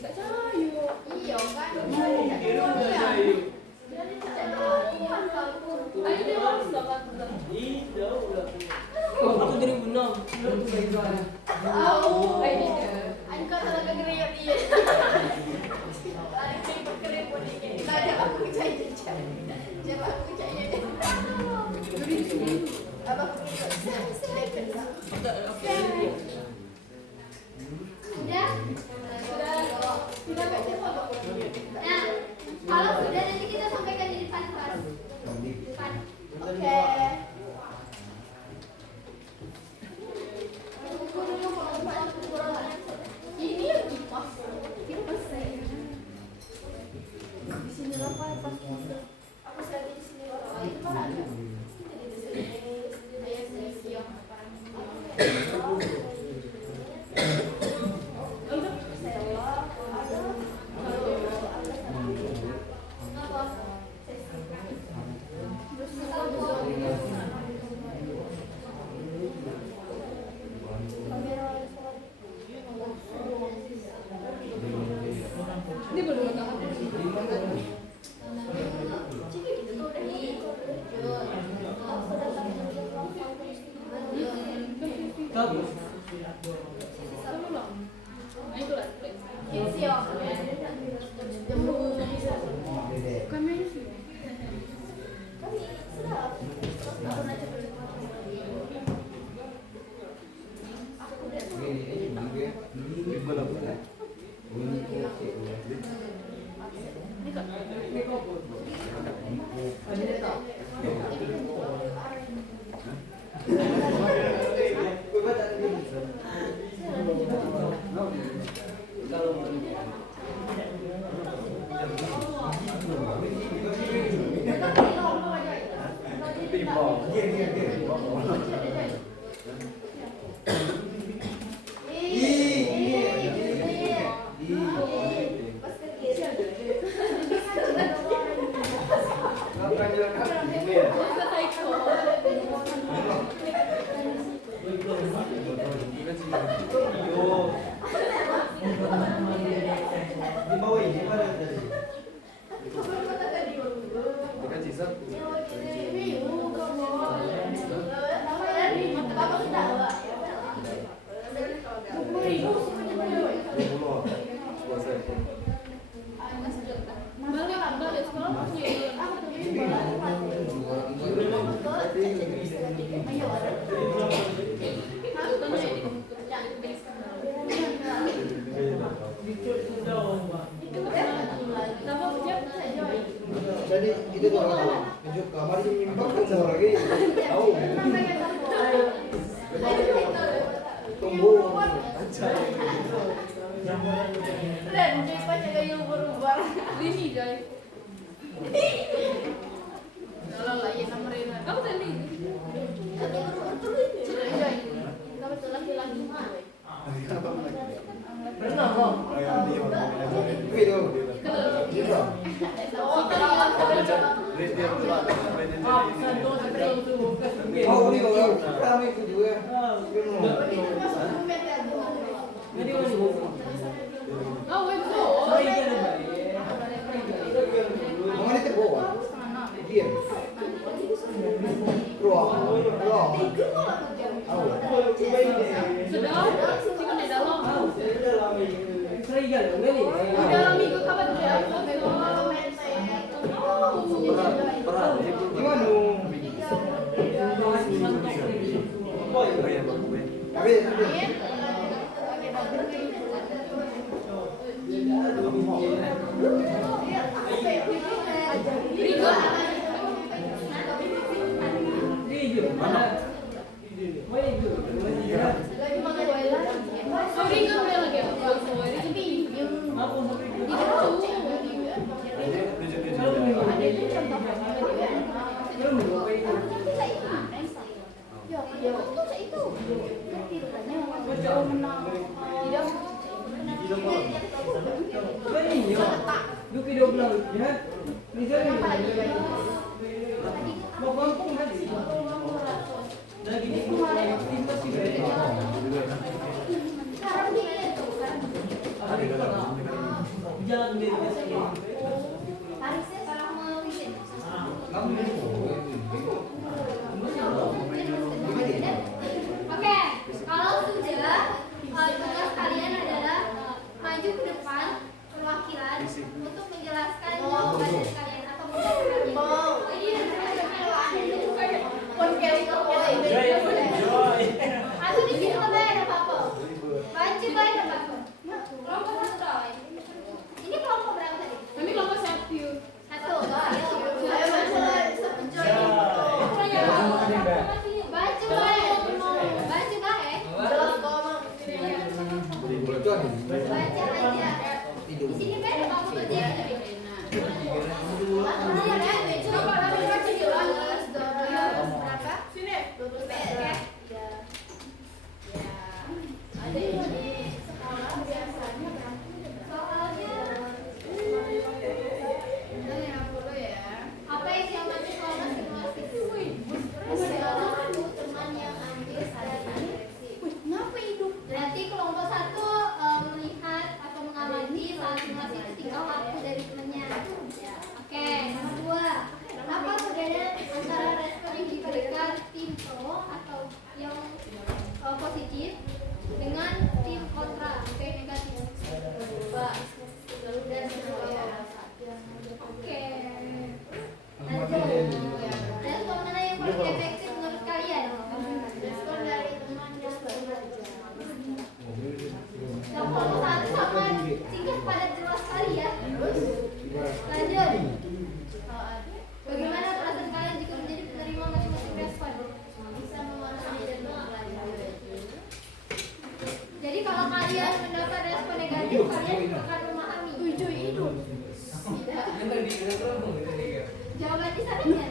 Kak Cahayu. Iya kan. Ayo dewasa kan. Oh, aku 2006. Belum tuh dari sana. Oh, anh có thể là cái người đi. Anh khi một cái người đi cái này là aku chạy đi chạy. Jadi aku chạy đi. Apa aku saya kerja. Sudah Sudah baca apa? nah kalau sudah nanti kita sampaikan di depan kelas depan. Oke. Ini yang kipas. Kipas saya. Di sini lah Pak, pas aku saya di sini orang itu kan ada. Ayah saya siap ini belum Jadi itu tuh tunjuk kamar ini nyimpang kan sama lagi tahu. Tunggu. Keren, cepat kayak berubah. Ini Jai. Kalau lagi nomor ini, kamu tadi. Tadi berubah tuh ini. Jai. Kamu tuh laki-laki mah. Pernah kok? Itu. Gitu. Oh, ini kalau kami itu juga. Jadi mana bu? Oh, itu. Mau ini terbawa. Diam. Ruang. Sudah, sini di dalam. Serigala, enggak nih? Di dalam minggu kapan dia? Gimana? Duki 12 ya. Bisa nih. Mau kampung kan sih? Lagi di timnas sih. Sekarang dia itu kan. Parisnya kalau mau izin. Oke, kalau sudah tugas kalian adalah maju ke depan perwakilan untuk menjelaskan jawaban kalian atau menjelaskan atau di sini ada apa? Baca baik ada apa? Kelompok satu. Ini kelompok berapa tadi? Kami kelompok satu. Satu. Baca baik. Baca baik. Baca aja. Di sini beda kamu kerja. Coba kami baca jelas. Berapa? Sini. 12 ya. Ada ini sekolah biasanya Soalnya apa yang dia mati selama simulasi? Salah satu teman yang ambil ada depresi. Kenapa hidup? Berarti kelompok satu melihat atau mengamati saat simulasi itu tingkah laku dari temannya. Ya. Oke, nomor 2. Apa perbedaan antara respon yang diberikan tim pro atau yang positif dengan tim kontra atau yang negatif? Dan oke. Respon mana yang paling efektif menurut kalian? Respon dari teman yang belajar. Yang kelompok satu sama singkat padat jelas sekali ya. Lanjut. Bagaimana perasaan kalian jika menjadi penerima masing-masing respon? Bisa memahami dan mempelajari. Jadi kalau kalian mendapat respon negatif, kalian akan memahami. Tujuh hidup. Tidak. Kan tadi kita ngomong itu nih. Jawaban di sana ya.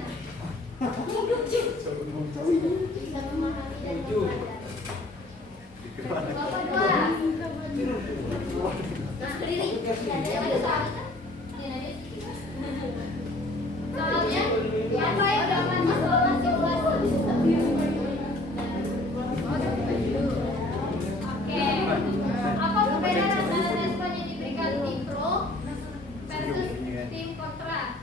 Bisa memahami dan mempelajari. Bapak 2. Nah, berdiri. Ada soal kan? Soalnya, apa yang dapat masalah simulasi? Oke. Apa perbedaan antara respon yang diberikan tim pro versus tim kontra?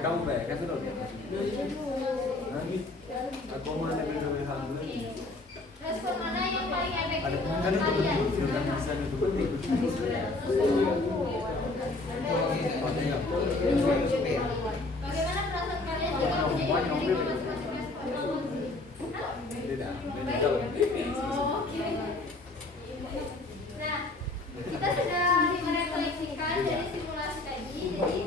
Kamu baik kan sudah? Aku mana yang lebih hamil? Respon mana yang paling efektif Ada menurut kan itu kalian? sudah bisa itu penting. Bagaimana perasaan kalian jika menjadi penerima masing-masing respon? Tidak. Oh, oke. Nah, kita sudah merefleksikan dari simulasi tadi, jadi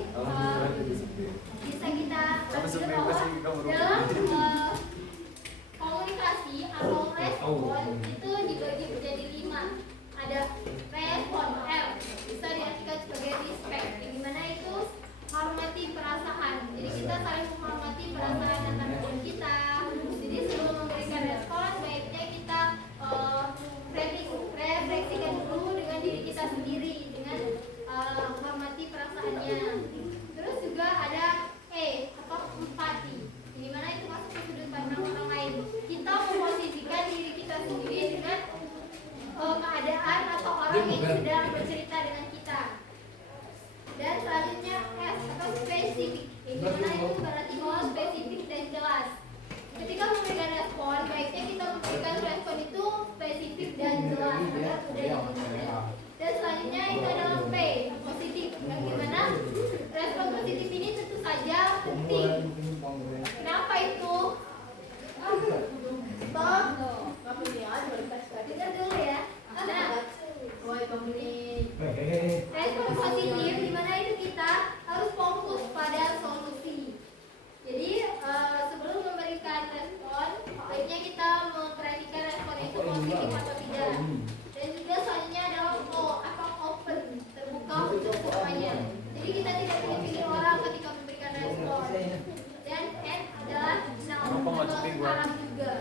bisa kita ambil bahwa dalam komunikasi atau respon itu dibagi menjadi 5. Ada respon R, bisa diartikan sebagai respect, yang dimana itu hormati perasaan. Jadi kita saling menghormati perasaan akan teman kita. Jadi sebelum memberikan respon, baiknya kita refleksikan dulu dengan diri kita sendiri dengan menghormati perasaannya. Terus juga ada E atau empati, di mana itu masuk ke sudut pandang orang lain. Kita memposisikan diri kita sendiri dengan keadaan atau orang yang sedang bercerita dengan kita. Dan selanjutnya S atau spesifik, di mana itu berarti bahwa spesifik dan jelas. Ketika memberikan respon, baiknya kita memberikan respon itu spesifik dan jelas agar mudah diingat. Dan selanjutnya itu adalah P, positif, yang dimana respon positif ini tentu saja penting. Kenapa itu? Dengar dulu ya. Nah, respon positif di mana itu kita harus fokus pada solusi. Jadi sebelum memberikan respon, baiknya kita memperhatikan respon itu positif atau tidak. Dan juga selanjutnya adalah O atau open, terbuka untuk semuanya. Jadi kita tidak pilih-pilih orang ketika memberikan respon. Dan N adalah now atau sekarang juga.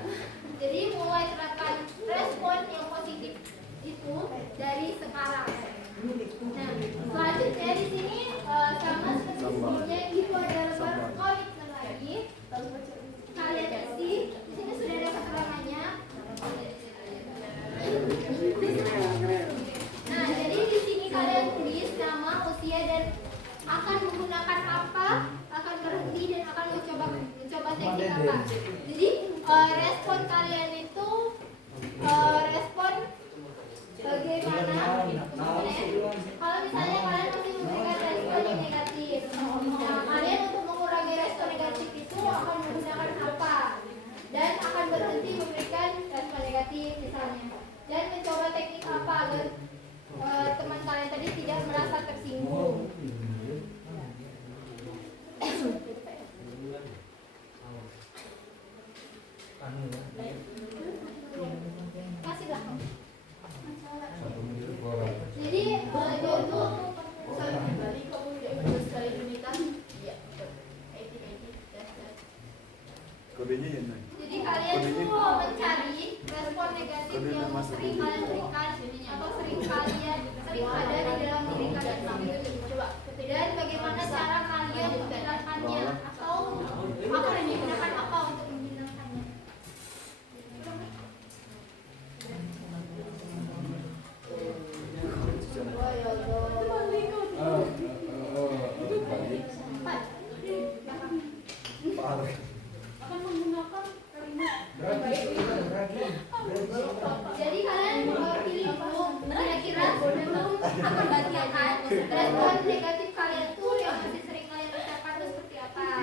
Jadi mulai terapkan respon yang positif itu dari sekarang. Nah, selanjutnya di sini sama seperti sebelumnya itu adalah berkomitmen lagi. Kalian isi, di sini sudah ada keterangannya. alasannya. Dan mencoba teknik apa agar teman kalian tadi tidak merasa tersinggung. Kasih belakang. Jadi dia tuh Balik kamu udah sekali menikah. Iya. Kodenya ya, Nay? Jadi kalian tuh mencari respon negatif yang sering kalian berikan atau sering ada di dalam diri kalian sendiri. Coba. Dan bagaimana cara kalian menghilangkannya atau akan menggunakan apa untuk menghilangkannya? Akan menggunakan kalimat Jadi kalian pilih dulu kira-kira sebelum akan bacakan respon negatif kalian tuh yang masih sering kalian ucapkan tuh seperti apa?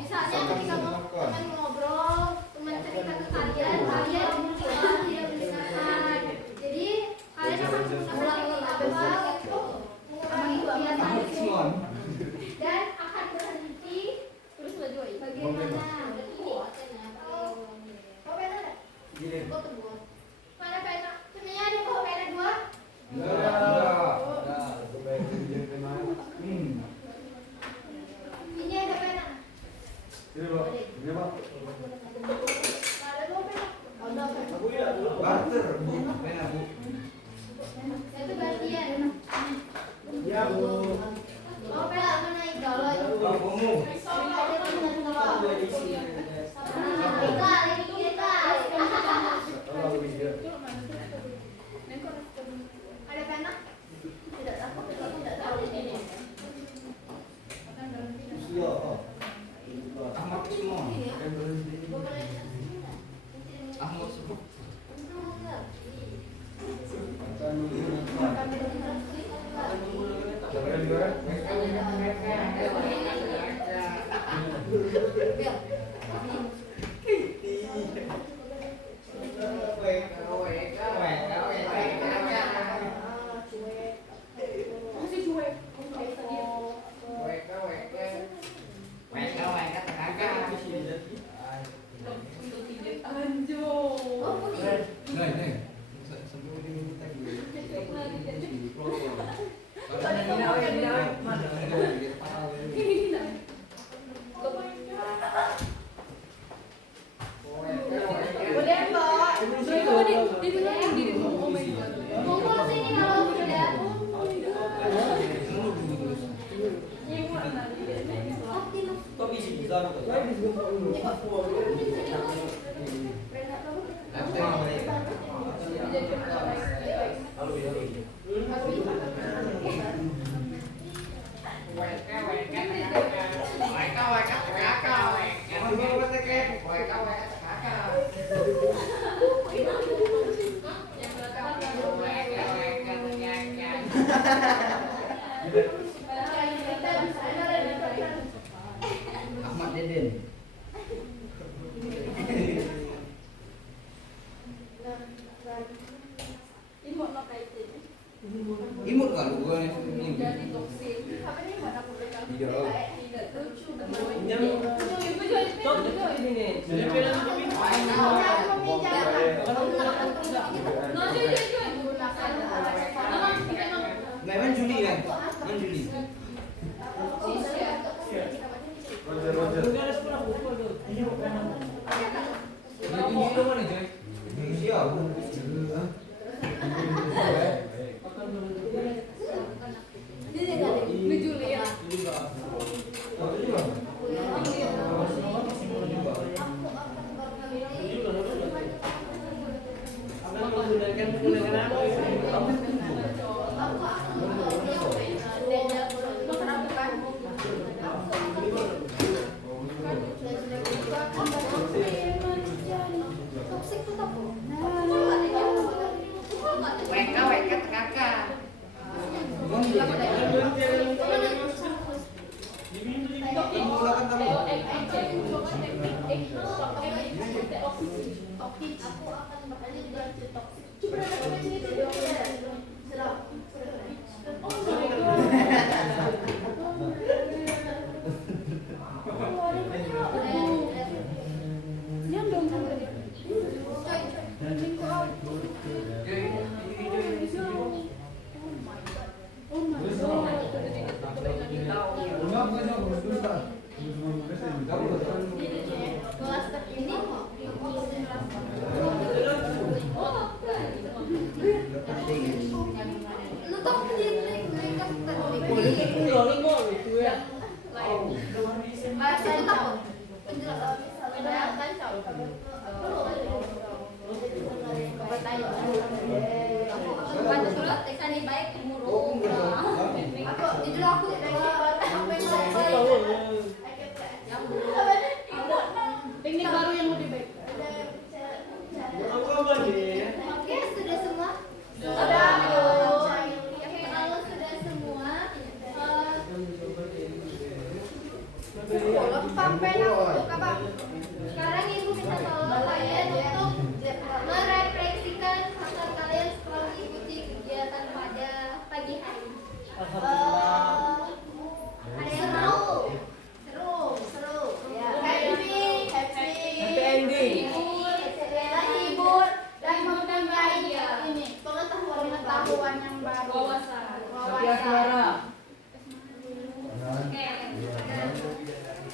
Misalnya ketika teman ngobrol, teman cerita ke kalian tidak mendengarkan. Jadi kalian akan menggunakan apa untuk mengurangi kebiasaan itu dan akan berhenti terus bagaimana? Mana pena? Sebenarnya ada kok pena 2. Ini ada pena. Ini, Pak. Ini, Pak. Ada kok pena. Barter, Bu. Pena, Bu. Itu gantian. Iya, Bu. Oh pena mana galon? Kamu. Ada pena? Tidak tahu. Tidak tahu ini. Iya. Ahmad semua. Ahmad semua. Kumpul sini kalau sudah. Kok bisa? Ahmad Deden. Imut kan lu gue ini. Memang Juli kan? Memang Juli. Roger. Juga ada sekolah pukul tuh. Ini bukan. Ini itu mana, Joy? Indonesia. Akan menggunakan apa? Aku akan bertanya Kelas terkini lu tau pendidik mereka bahasa itu apa? Penjelasan baca surat tekan baik murung aku itu aku Teknik baru yang lebih baik. oke sudah semua Sudah. oke kalau sudah semua Kalau sampai aku kabar. sekarang ibu minta tolong kalian untuk merefleksikan hasil kalian setelah mengikuti kegiatan pada pagi hari. Ada yang mau? Seru. Ya. Happy ending. Hibur dan menambah ini pengetahuan yang baru. Tapi Wawasan. asmara. Oke.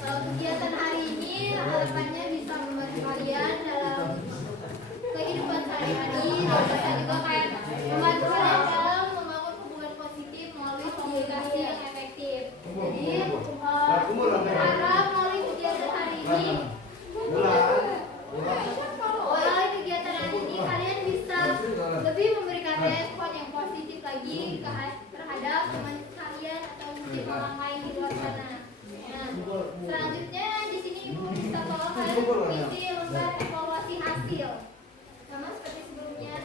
Kalau kegiatan hari ini harapannya bisa membantu kalian dalam kehidupan sehari-hari dan bisa juga kayak membantu kalian dalam membangun hubungan positif melalui komunikasi yang efektif. Jadi berharap melalui kegiatan hari ini melalui kegiatan hari ini kalian bisa lebih memberikan respon yang positif lagi terhadap teman kalian atau mungkin orang lain di luar sana. Nah, selanjutnya di sini ibu bisa tolong kalian mengisi lembar evaluasi hasil sama seperti sebelumnya.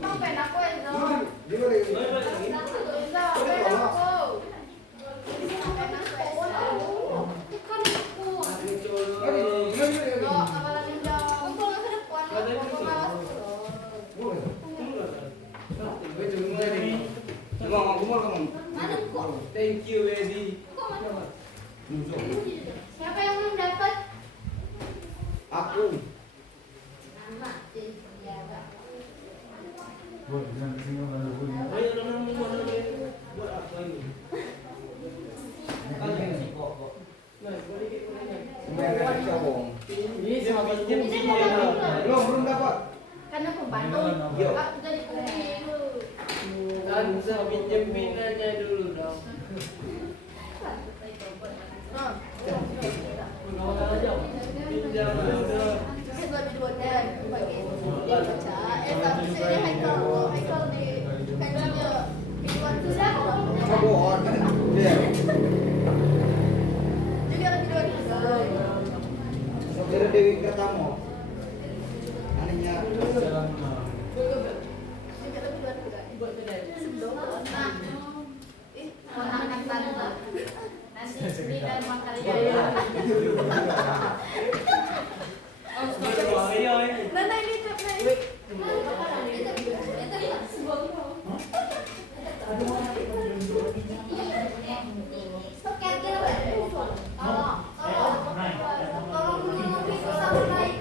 Mau pen aku itu. Bukan aku. Mana kok? Thank you, Eddie. Kok mana? Siapa yang belum dapat? Aku. Nama. Ya, Pak. Ayo dong, buat apa ini? Nah, boleh ini sama pinjam sih. Belum dapat. Karena pembantu. Aku jadi pemilu. Kan sama pinjemin aja dulu dong. Udah aja. Pinjam dulu. Kabohon. Iya. Saudara Dewi Kertamo. Anehnya Nana ini Tolong punya mobil sama naik.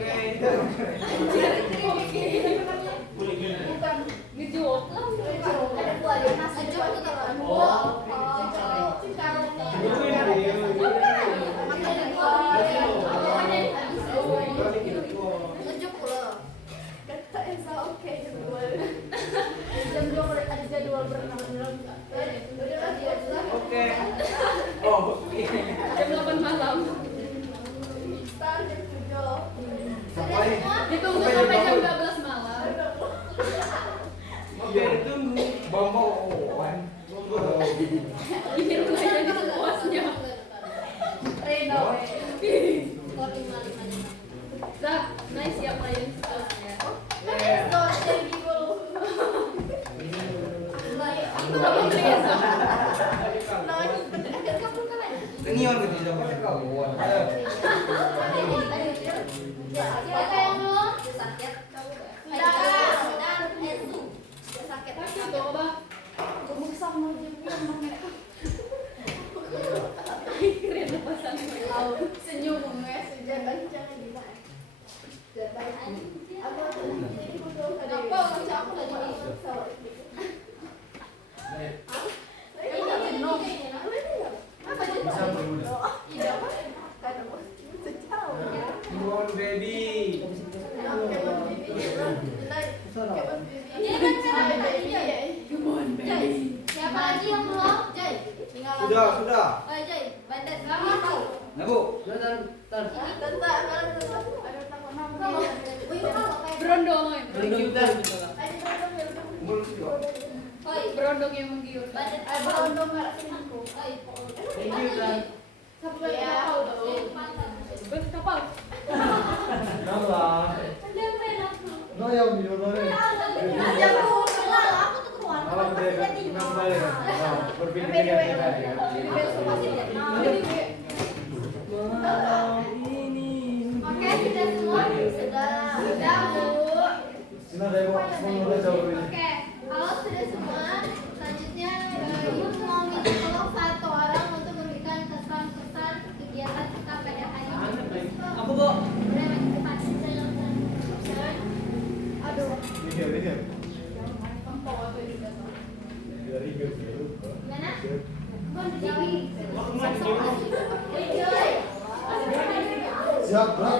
baby. Ini kan cara tadi Joy. Joy. Siapa lagi yang belum? Joy. Tinggal langsung. Sudah. Oh Joy, bantet kamu tahu. Nah, Bu. Berondong. Umur juga. Oi, Berondong yang menggiur. bantet Berondong nggak sini aku. Oi. Thank you, Dan. Satu lagi kapal tuh. Kapal. Nambah. Ada main aku. No yang di luar ini. Ada aku kenal aku tuh keluar. Malam dia nambah ya. Berbeda dengan kita ya. Oke, sudah semua? Sudah, Bu. Sina demo semua jauh ini. Oke, kalau sudah semua, selanjutnya Ibu mau minta tolong satu orang untuk memberikan kesan-kesan kegiatan kita pada hari ini. Aku, Bu. Boleh maju ke depan. Aduh. Ini. Empok apa juga tuh. Dari gitu. Gimana? Dewi. Siap, Bro.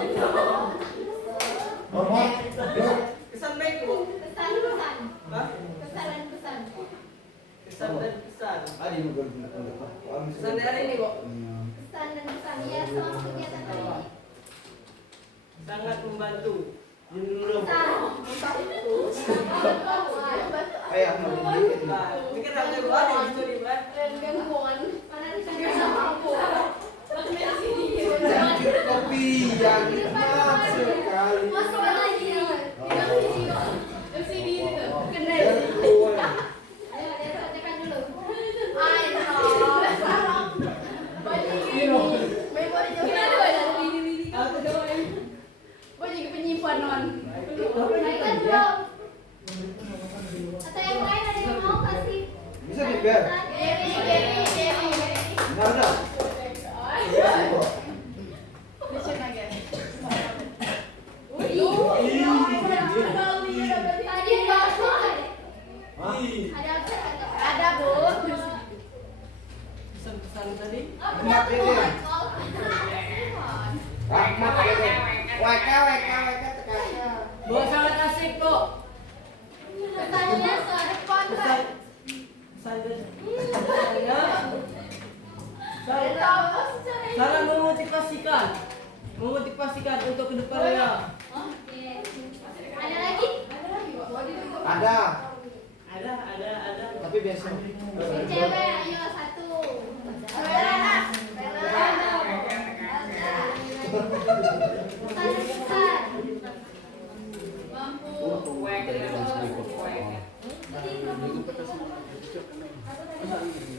Hormat. Kesan baik, Bu. Pesan-pesan. Hah? Pesan dan pesan. Kesan dan pesan. Ada yang mau Kesan dari ini, Bu. Pesan dan pesan ya selama kegiatan hari ini. Sangat membantu. Dulu. Pesan. Ayah mau dikit. Nah, pikir ada gua ada gitu di Mbak. Mana bisa sama aku? Kopi yang nikmat sekali. Masih ada lagi ya? LCD itu. Ayo, dia tekan dulu. Gue juga penyimpan non. Baikkan belum? Atau yang lain ada yang mau kasih? Bisa dibiar. Nah, udah. Tadi ada apa? Hah? Ada apa? Ada bu. Pesan-pesan tadi. Enak ini. Rahmat ini. WK tekan. Bu, sangat asik, Bu. Pesannya suara Pesan. Pesannya. Sangat memotivasikan untuk kedepannya. Oke. Ada lagi? Ada. Ada. Tapi biasa. Cewek, ayo satu. Pesan.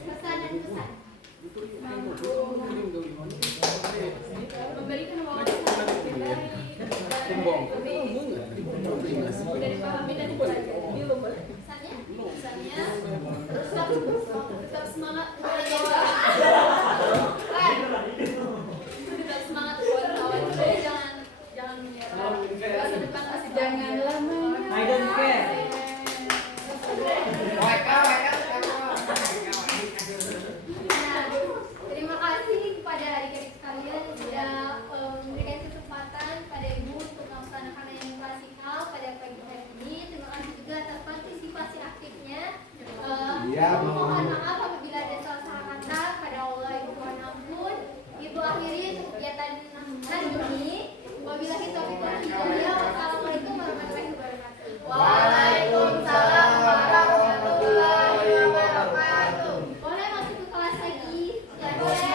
Pesan dan pesan. Memberikan wawasan dari pahami dan dipelajari. Pesannya? Tetap semangat. Tetap semangat kawan-kawan. Jangan menyerah. Masa depan masih janganlah menyerah. I don't care. Nah, terima kasih kepada adik-adik sekalian yang sudah memberikan kesempatan pada Ibu untuk melaksanakan animasi hal pada pagi hari ini. Terima kasih juga atas partisipasi aktifnya. Mohon maaf apabila ada salah kata. Pada Allah Ibu mohon ampun. Ibu akhiri untuk kegiatan hari ini. Wabillahi taufiq wal hidayah. Wassalamualaikum warahmatullahi wabarakatuh. Waalaikumsalam warahmatullahi wabarakatuh. Boleh masuk ke kelas lagi? Ya boleh.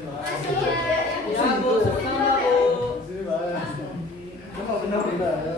Masuk ya. Ya, Bu, sama, Bu. Sini, Mbak. Benar.